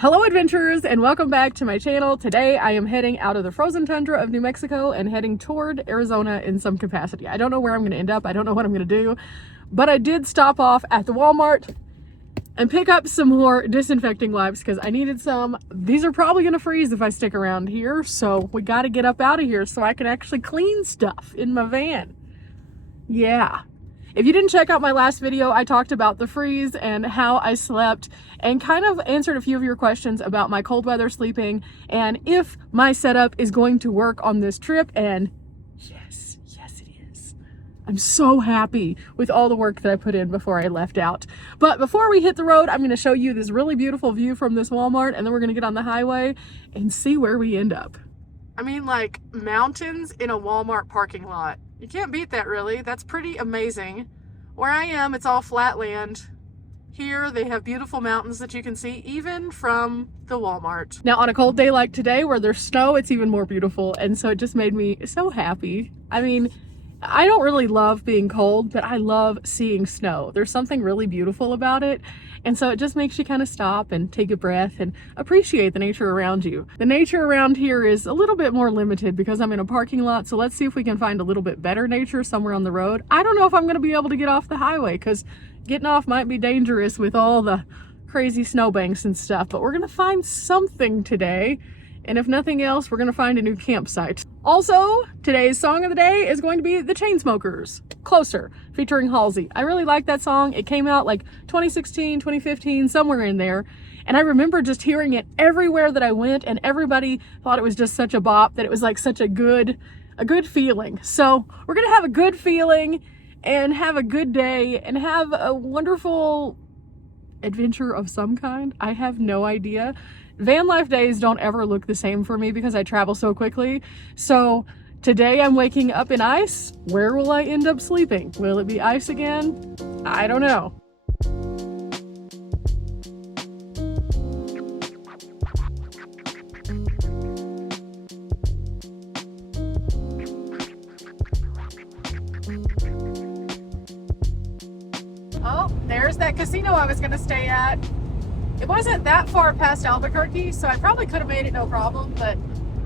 Hello adventurers and welcome back to my channel. Today I am heading out of the frozen tundra of New Mexico and heading toward Arizona in some capacity. I don't know where I'm going to end up. I don't know what I'm going to do, but I did stop off at the Walmart and pick up some more disinfecting wipes because I needed some. These are probably going to freeze if I stick around here, so we got to get up out of here so I can actually clean stuff in my van. Yeah. If you didn't check out my last video, I talked about the freeze and how I slept and kind of answered a few of your questions about my cold weather sleeping and if my setup is going to work on this trip. And yes it is. I'm so happy with all the work that I put in before I left out. But before we hit the road, I'm going to show you this really beautiful view from this Walmart, and then we're going to get on the highway and see where we end up. I mean, like mountains in a Walmart parking lot. You can't beat that, really. That's pretty amazing. Where I am, it's all flat land. Here, they have beautiful mountains that you can see even from the Walmart. Now, on a cold day like today where there's snow, it's even more beautiful. And so it just made me so happy. I mean, I don't really love being cold, but I love seeing snow. There's something really beautiful about it. And so it just makes you kind of stop and take a breath and appreciate the nature around you. The nature around here is a little bit more limited because I'm in a parking lot. So let's see if we can find a little bit better nature somewhere on the road. I don't know if I'm going to be able to get off the highway because getting off might be dangerous with all the crazy snowbanks and stuff, but we're going to find something today. And if nothing else, we're going to find a new campsite. Also, today's song of the day is going to be The Chainsmokers, Closer, featuring Halsey. I really like that song. It came out like 2016, 2015, somewhere in there. And I remember just hearing it everywhere that I went, and everybody thought it was just such a bop, that it was like such a good feeling. So we're going to have a good feeling and have a good day and have a wonderful adventure of some kind. I have no idea. Vanlife days don't ever look the same for me because I travel so quickly. So today I'm waking up in ice. Where will I end up sleeping? Will it be ice again? I don't know. Oh, there's that casino I was going to stay at. It wasn't that far past Albuquerque, so I probably could have made it no problem, but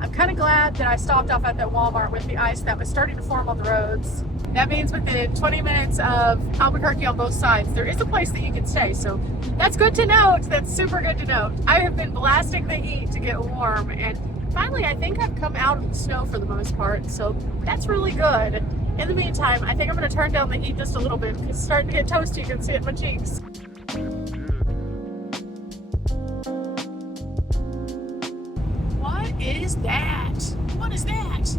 I'm kind of glad that I stopped off at that Walmart with the ice that was starting to form on the roads. That means within 20 minutes of Albuquerque on both sides, there is a place that you can stay, so that's good to note. That's super good to note. I have been blasting the heat to get warm, and finally I think I've come out of the snow for the most part, so that's really good. In the meantime, I think I'm going to turn down the heat just a little bit because it's starting to get toasty. You can see it in my cheeks. Is that? What is that?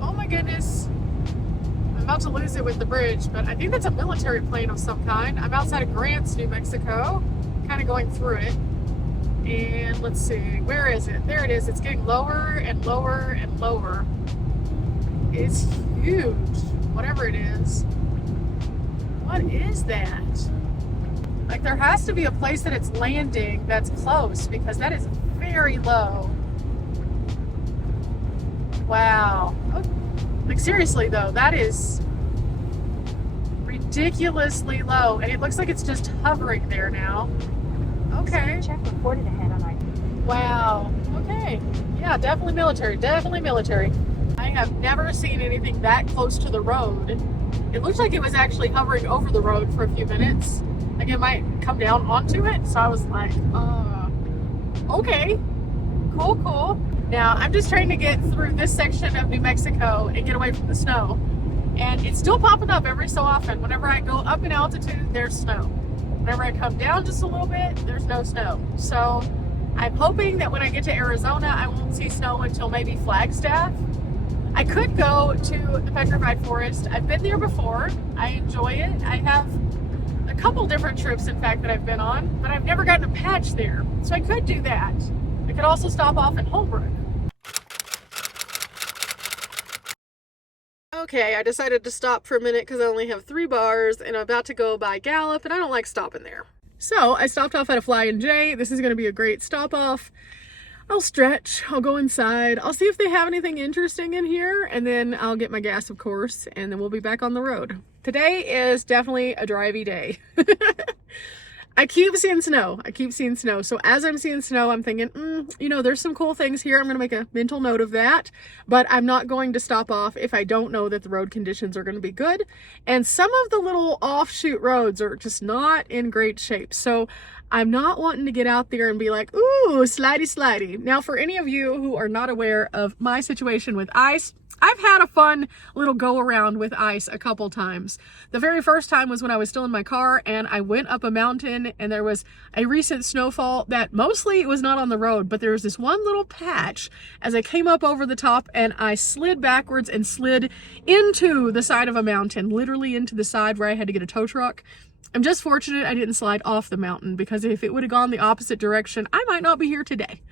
Oh my goodness. I'm about to lose it with the bridge, but I think that's a military plane of some kind. I'm outside of Grants, New Mexico, kind of going through it. And let's see, where is it? There it is. It's getting lower and lower and lower. It's huge, whatever it is. What is that? Like, there has to be a place that it's landing that's close because that is very low. Wow. Oh, like seriously though, that is ridiculously low, and it looks like it's just hovering there now. Okay. Check reported ahead on our... Wow. Okay. Yeah, definitely military. Definitely military. I have never seen anything that close to the road. It looks like it was actually hovering over the road for a few minutes. Like it might come down onto it. So I was like, okay. Cool. Now, I'm just trying to get through this section of New Mexico and get away from the snow. And it's still popping up every so often. Whenever I go up in altitude, there's snow. Whenever I come down just a little bit, there's no snow. So I'm hoping that when I get to Arizona, I won't see snow until maybe Flagstaff. I could go to the Petrified Forest. I've been there before. I enjoy it. I have a couple different trips, in fact, that I've been on, but I've never gotten a patch there. So I could do that. I could also stop off in Holbrook. Okay, I decided to stop for a minute because I only have 3 bars and I'm about to go by Gallup and I don't like stopping there. So I stopped off at a Fly and J. This is going to be a great stop off. I'll stretch, I'll go inside, I'll see if they have anything interesting in here, and then I'll get my gas, of course, and then we'll be back on the road. Today is definitely a drivey day. I keep seeing snow. I keep seeing snow. So as I'm seeing snow, I'm thinking, you know, there's some cool things here. I'm going to make a mental note of that, but I'm not going to stop off if I don't know that the road conditions are going to be good. And some of the little offshoot roads are just not in great shape. So I'm not wanting to get out there and be like, ooh, slidey, slidey. Now, for any of you who are not aware of my situation with ice, I've had a fun little go around with ice a couple times. The very first time was when I was still in my car and I went up a mountain and there was a recent snowfall that mostly was not on the road, but there was this one little patch as I came up over the top and I slid backwards and slid into the side of a mountain, literally into the side where I had to get a tow truck. I'm just fortunate I didn't slide off the mountain, because if it would have gone the opposite direction, I might not be here today.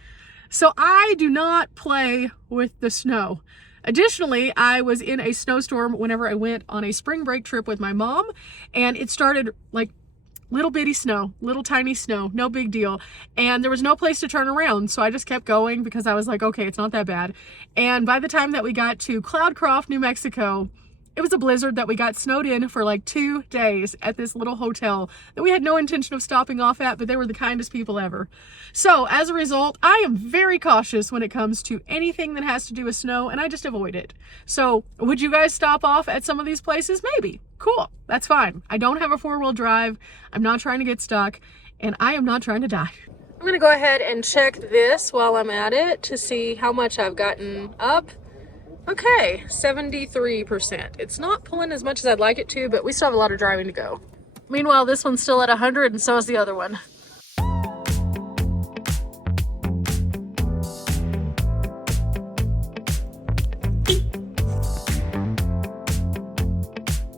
So I do not play with the snow. Additionally, I was in a snowstorm whenever I went on a spring break trip with my mom, and it started like little bitty snow, little tiny snow, no big deal. And there was no place to turn around. So I just kept going because I was like, okay, it's not that bad. And by the time that we got to Cloudcroft, New Mexico, it was a blizzard that we got snowed in for like 2 days at this little hotel that we had no intention of stopping off at, but they were the kindest people ever. So as a result, I am very cautious when it comes to anything that has to do with snow, and I just avoid it. So would you guys stop off at some of these places? Maybe. Cool. That's fine. I don't have a 4-wheel drive. I'm not trying to get stuck, and I am not trying to die. I'm going to go ahead and check this while I'm at it to see how much I've gotten up. Okay, 73%. It's not pulling as much as I'd like it to, but we still have a lot of driving to go. Meanwhile, this one's still at 100, and so is the other one.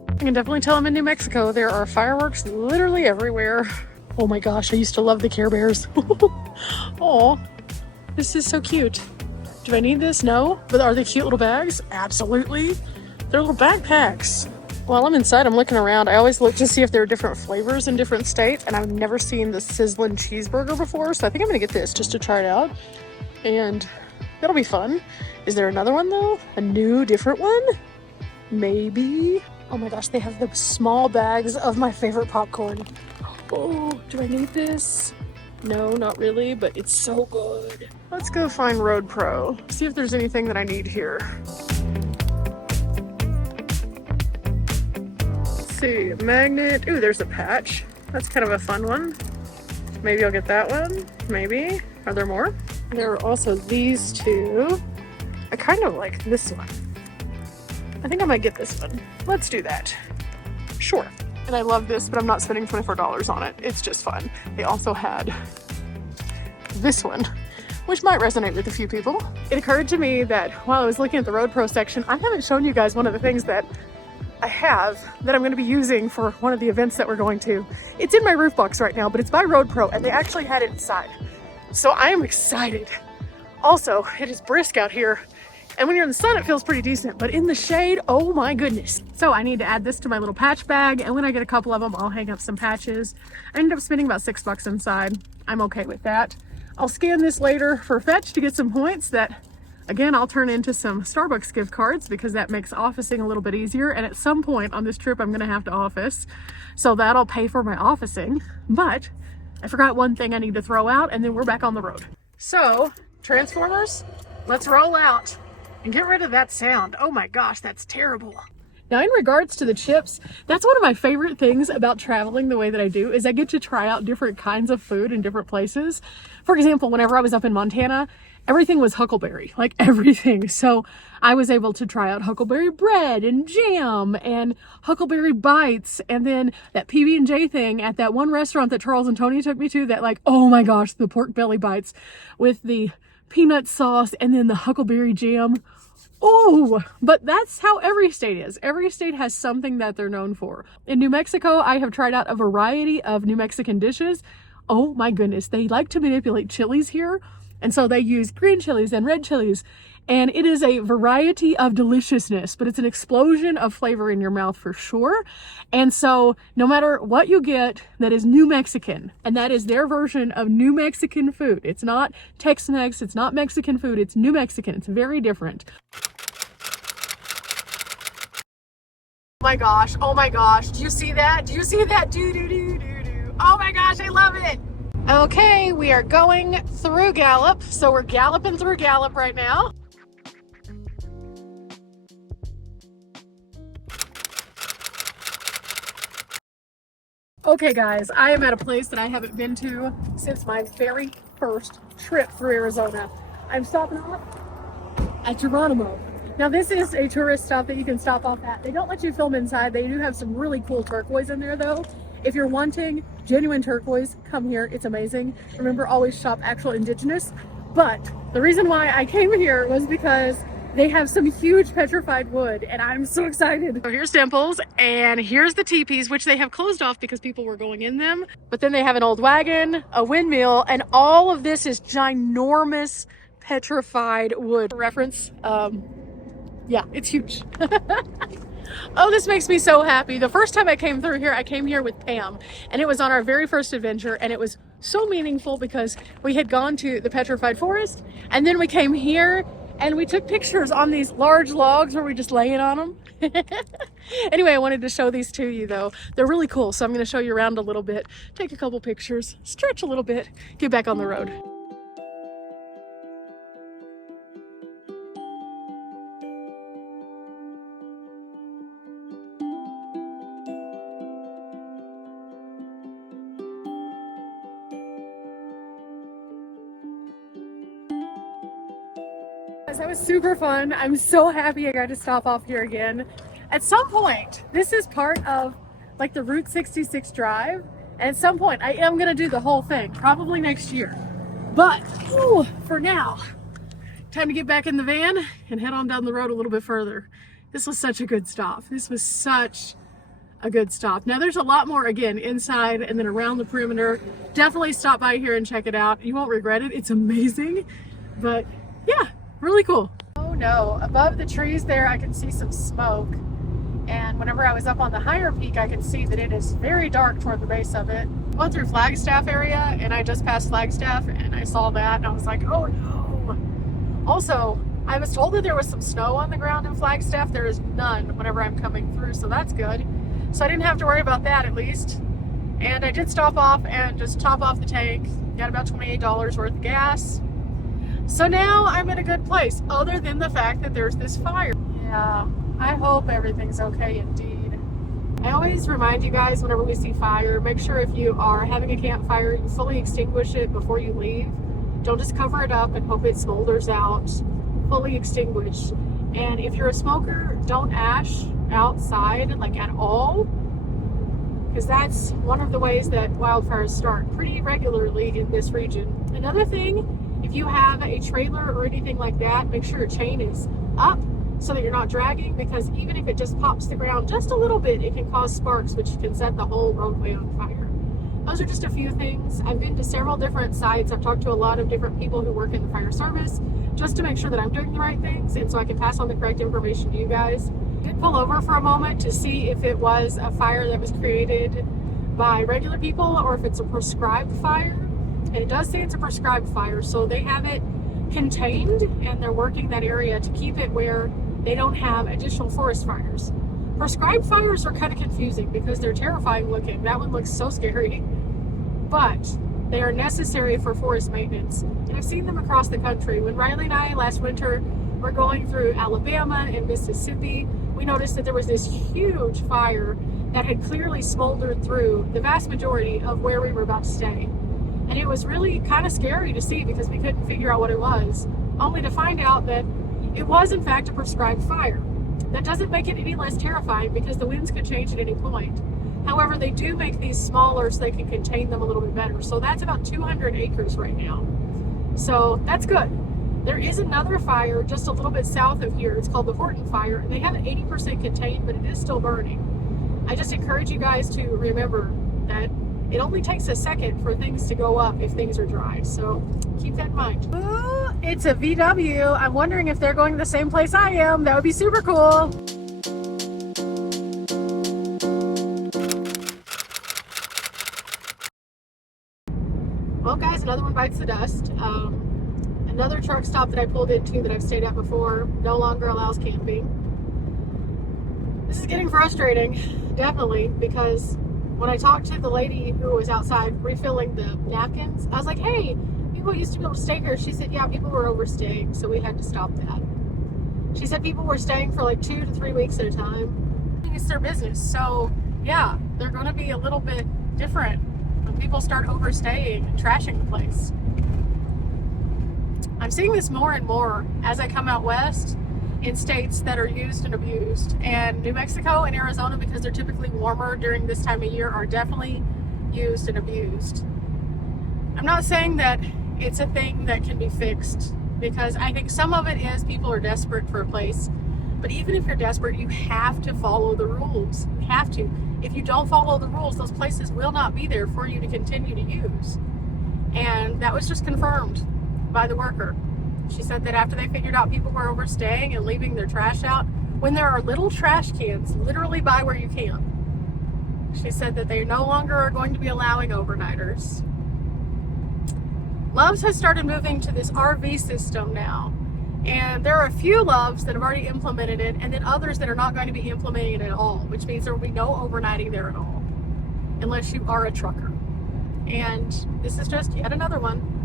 I can definitely tell I'm in New Mexico. There are fireworks literally everywhere. Oh my gosh, I used to love the Care Bears. Oh, this is so cute. Do I need this? No. But are they cute little bags? Absolutely. They're little backpacks. While I'm inside, I'm looking around. I always look to see if there are different flavors in different states, and I've never seen the sizzling cheeseburger before, so I think I'm gonna get this just to try it out. And that'll be fun. Is there another one though? A new, different one? Maybe. Oh my gosh, they have the small bags of my favorite popcorn. Oh, do I need this? No, not really, but it's so good. Let's go find Road Pro. See if there's anything that I need here. Let's see, magnet. Ooh, there's a patch. That's kind of a fun one. Maybe I'll get that one. Maybe. Are there more? There are also these two. I kind of like this one. I think I might get this one. Let's do that. Sure. And I love this, but I'm not spending $24 on it. It's just fun. They also had this one, which might resonate with a few people. It occurred to me that while I was looking at the Road Pro section, I haven't shown you guys one of the things that I have that I'm going to be using for one of the events that we're going to. It's in my roof box right now, but it's by Road Pro, and they actually had it inside. So I am excited. Also, it is brisk out here. And when you're in the sun, it feels pretty decent, but in the shade, oh my goodness. So I need to add this to my little patch bag, and when I get a couple of them, I'll hang up some patches. I ended up spending about $6 inside. I'm okay with that. I'll scan this later for Fetch to get some points that, again, I'll turn into some Starbucks gift cards because that makes officing a little bit easier. And at some point on this trip, I'm gonna have to office. So that'll pay for my officing. But I forgot one thing I need to throw out, and then we're back on the road. So, Transformers, let's roll out. And get rid of that sound. Oh my gosh, that's terrible. Now, in regards to the chips, that's one of my favorite things about traveling the way that I do is I get to try out different kinds of food in different places. For example, whenever I was up in Montana, everything was huckleberry, like everything. So I was able to try out huckleberry bread and jam and huckleberry bites. And then that PB&J thing at that one restaurant that Charles and Tony took me to that, like, oh my gosh, the pork belly bites with the peanut sauce and then the huckleberry jam. Oh, but that's how every state is. Every state has something that they're known for. In New Mexico, I have tried out a variety of New Mexican dishes. Oh my goodness, they like to manipulate chilies here. And so they use green chilies and red chilies. And it is a variety of deliciousness, but it's an explosion of flavor in your mouth for sure. And so no matter what you get that is New Mexican, and that is their version of New Mexican food. It's not Tex-Mex, it's not Mexican food, it's New Mexican. It's very different. Oh my gosh, do you see that? Do you see that? Do. Oh my gosh, I love it. Okay, we are going through Gallup. So we're galloping through Gallup right now. Okay guys, I am at a place that I haven't been to since my very first trip through Arizona. I'm stopping off at Geronimo. Now this is a tourist stop that you can stop off at. They don't let you film inside. They do have some really cool turquoise in there though. If you're wanting genuine turquoise, come here, it's amazing. Remember, always shop actual indigenous. But the reason why I came here was because they have some huge petrified wood and I'm so excited. So here's Dimples and here's the teepees, which they have closed off because people were going in them. But then they have an old wagon, a windmill, and all of this is ginormous petrified wood. For reference, yeah, it's huge. Oh, this makes me so happy. The first time I came through here, I came here with Pam, and it was on our very first adventure, and it was so meaningful because we had gone to the petrified forest, and then we came here, and we took pictures on these large logs where we just laying on them. Anyway, I wanted to show these to you, though. They're really cool, so I'm going to show you around a little bit, take a couple pictures, stretch a little bit, get back on the road. That was super fun. I'm so happy I got to stop off here again. At some point, this is part of like the Route 66 drive. And at some point, I am going to do the whole thing, probably next year. But for now, time to get back in the van and head on down the road a little bit further. This was such a good stop. This was such a good stop. Now there's a lot more again inside and then around the perimeter. Definitely stop by here and check it out. You won't regret it. It's amazing. But yeah. Really cool. Oh no, above the trees there I can see some smoke, and whenever I was up on the higher peak I could see that it is very dark toward the base of it. I went through Flagstaff area and I just passed Flagstaff and I saw that and I was like, oh no. Also, I was told that there was some snow on the ground in Flagstaff. There is none whenever I'm coming through, so that's good. So I didn't have to worry about that at least. And I did stop off and just top off the tank. Got about $28 worth of gas. So now I'm in a good place, other than the fact that there's this fire. Yeah, I hope everything's okay indeed. I always remind you guys whenever we see fire, make sure if you are having a campfire, you fully extinguish it before you leave. Don't just cover it up and hope it smolders out. Fully extinguish. And if you're a smoker, don't ash outside like at all, because that's one of the ways that wildfires start pretty regularly in this region. Another thing, if you have a trailer or anything like that, make sure your chain is up so that you're not dragging, because even if it just pops the ground just a little bit, it can cause sparks, which can set the whole roadway on fire. Those are just a few things. I've been to several different sites. I've talked to a lot of different people who work in the fire service just to make sure that I'm doing the right things and so I can pass on the correct information to you guys. I did pull over for a moment to see if it was a fire that was created by regular people or if it's a prescribed fire. And it does say it's a prescribed fire, so they have it contained and they're working that area to keep it where they don't have additional forest fires. Prescribed fires are kind of confusing because they're terrifying looking. That one looks so scary. But they are necessary for forest maintenance. And I've seen them across the country. When Riley and I last winter were going through Alabama and Mississippi, we noticed that there was this huge fire that had clearly smoldered through the vast majority of where we were about to stay. And it was really kind of scary to see because we couldn't figure out what it was, only to find out that it was in fact a prescribed fire. That doesn't make it any less terrifying because the winds could change at any point. However, they do make these smaller so they can contain them a little bit better. So that's about 200 acres right now. So that's good. There is another fire just a little bit south of here. It's called the Horton Fire, and they have it 80% contained, but it is still burning. I just encourage you guys to remember that it only takes a second for things to go up if things are dry. So keep that in mind. Ooh, it's a VW. I'm wondering if they're going to the same place I am. That would be super cool. Well guys, another one bites the dust. Another truck stop that I pulled into that I've stayed at before no longer allows camping. This is getting frustrating, definitely, because when I talked to the lady who was outside refilling the napkins, I was like, hey, people used to be able to stay here. She said, yeah, people were overstaying, so we had to stop that. She said people were staying for like 2 to 3 weeks at a time. It's their business, so yeah, they're going to be a little bit different when people start overstaying and trashing the place. I'm seeing this more and more as I come out west in states that are used and abused. And New Mexico and Arizona, because they're typically warmer during this time of year, are definitely used and abused. I'm not saying that it's a thing that can be fixed, because I think some of it is people are desperate for a place. But even if you're desperate, you have to follow the rules. You have to. If you don't follow the rules, those places will not be there for you to continue to use. And that was just confirmed by the worker. She said that after they figured out people were overstaying and leaving their trash out, when there are little trash cans literally by where you can, she said that they no longer are going to be allowing overnighters. Loves has started moving to this RV system now. And there are a few Loves that have already implemented it, and then others that are not going to be implementing it at all, which means there will be no overnighting there at all, unless you are a trucker. And this is just yet another one.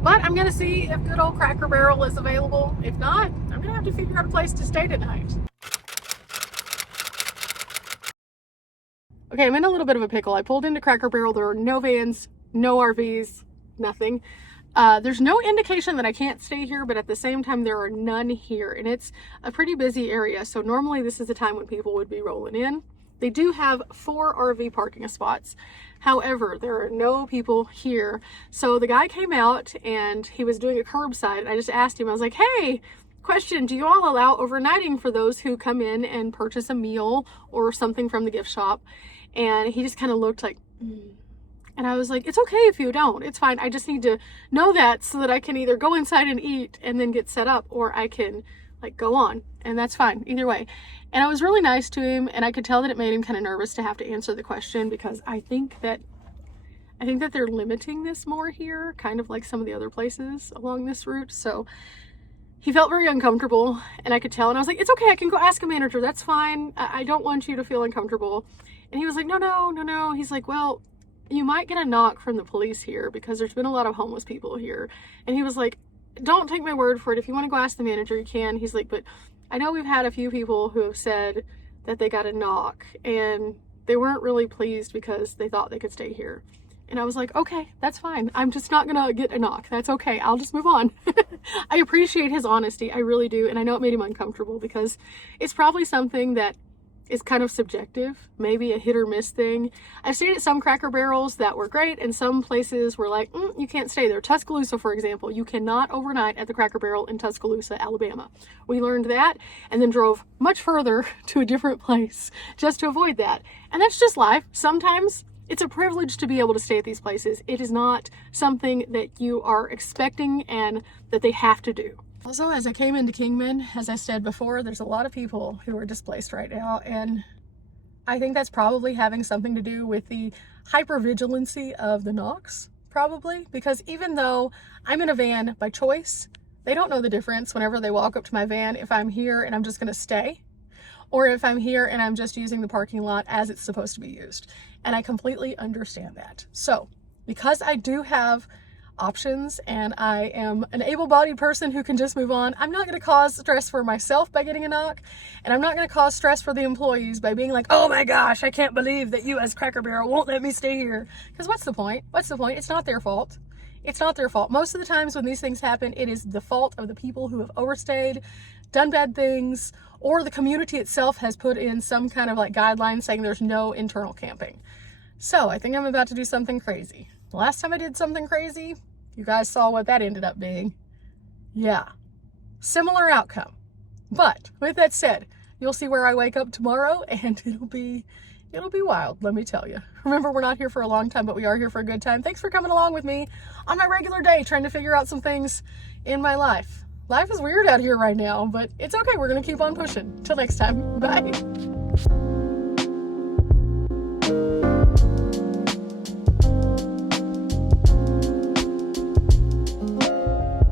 But I'm going to see if good old Cracker Barrel is available. If not, I'm going to have to figure out a place to stay tonight. Okay, I'm in a little bit of a pickle. I pulled into Cracker Barrel. There are no vans, no RVs, nothing. There's no indication that I can't stay here, but at the same time, there are none here. And it's a pretty busy area, so normally this is the time when people would be rolling in. They do have 4 RV parking spots. However, there are no people here. So the guy came out and he was doing a curbside. And I just asked him, I was like, hey, question, do you all allow overnighting for those who come in and purchase a meal or something from the gift shop? And he just kind of looked like, And I was like, it's okay if you don't. It's fine. I just need to know that so that I can either go inside and eat and then get set up, or I can like go on, and that's fine either way. And I was really nice to him, and I could tell that it made him kind of nervous to have to answer the question, because I think that they're limiting this more here, kind of like some of the other places along this route. So he felt very uncomfortable, and I could tell, and I was like, it's okay, I can go ask a manager, that's fine. I don't want you to feel uncomfortable. And he was like, no. He's like, well, you might get a knock from the police here because there's been a lot of homeless people here. And he was like, don't take my word for it. If you want to go ask the manager, you can. He's like, but I know we've had a few people who have said that they got a knock and they weren't really pleased because they thought they could stay here. And I was like, okay, that's fine. I'm just not gonna get a knock. That's okay. I'll just move on. I appreciate his honesty. I really do. And I know it made him uncomfortable because it's probably something that is kind of subjective, maybe a hit or miss thing. I've stayed at some Cracker Barrels that were great, and some places were like, you can't stay there. Tuscaloosa, for example, you cannot overnight at the Cracker Barrel in Tuscaloosa, Alabama. We learned that and then drove much further to a different place just to avoid that. And that's just life. Sometimes it's a privilege to be able to stay at these places. It is not something that you are expecting and that they have to do. Also, as I came into Kingman, as I said before, there's a lot of people who are displaced right now, and I think that's probably having something to do with the hypervigilancy of the knocks, probably, because even though I'm in a van by choice, they don't know the difference whenever they walk up to my van if I'm here and I'm just going to stay, or if I'm here and I'm just using the parking lot as it's supposed to be used. And I completely understand that. So, because I do have options and I am an able-bodied person who can just move on, I'm not going to cause stress for myself by getting a knock, and I'm not going to cause stress for the employees by being like, oh my gosh, I can't believe that you as Cracker Barrel won't let me stay here. Because what's the point? It's not their fault. It's not their fault. Most of the times when these things happen, it is the fault of the people who have overstayed, done bad things, or the community itself has put in some kind of like guideline saying there's no internal camping. So I think I'm about to do something crazy. The last time I did something crazy, you guys saw what that ended up being. Yeah, similar outcome. But with that said, you'll see where I wake up tomorrow, and it'll be wild, let me tell you. Remember, we're not here for a long time, but we are here for a good time. Thanks for coming along with me on my regular day, trying to figure out some things in my life. Life is weird out here right now, but it's okay. We're going to keep on pushing. Till next time. Bye.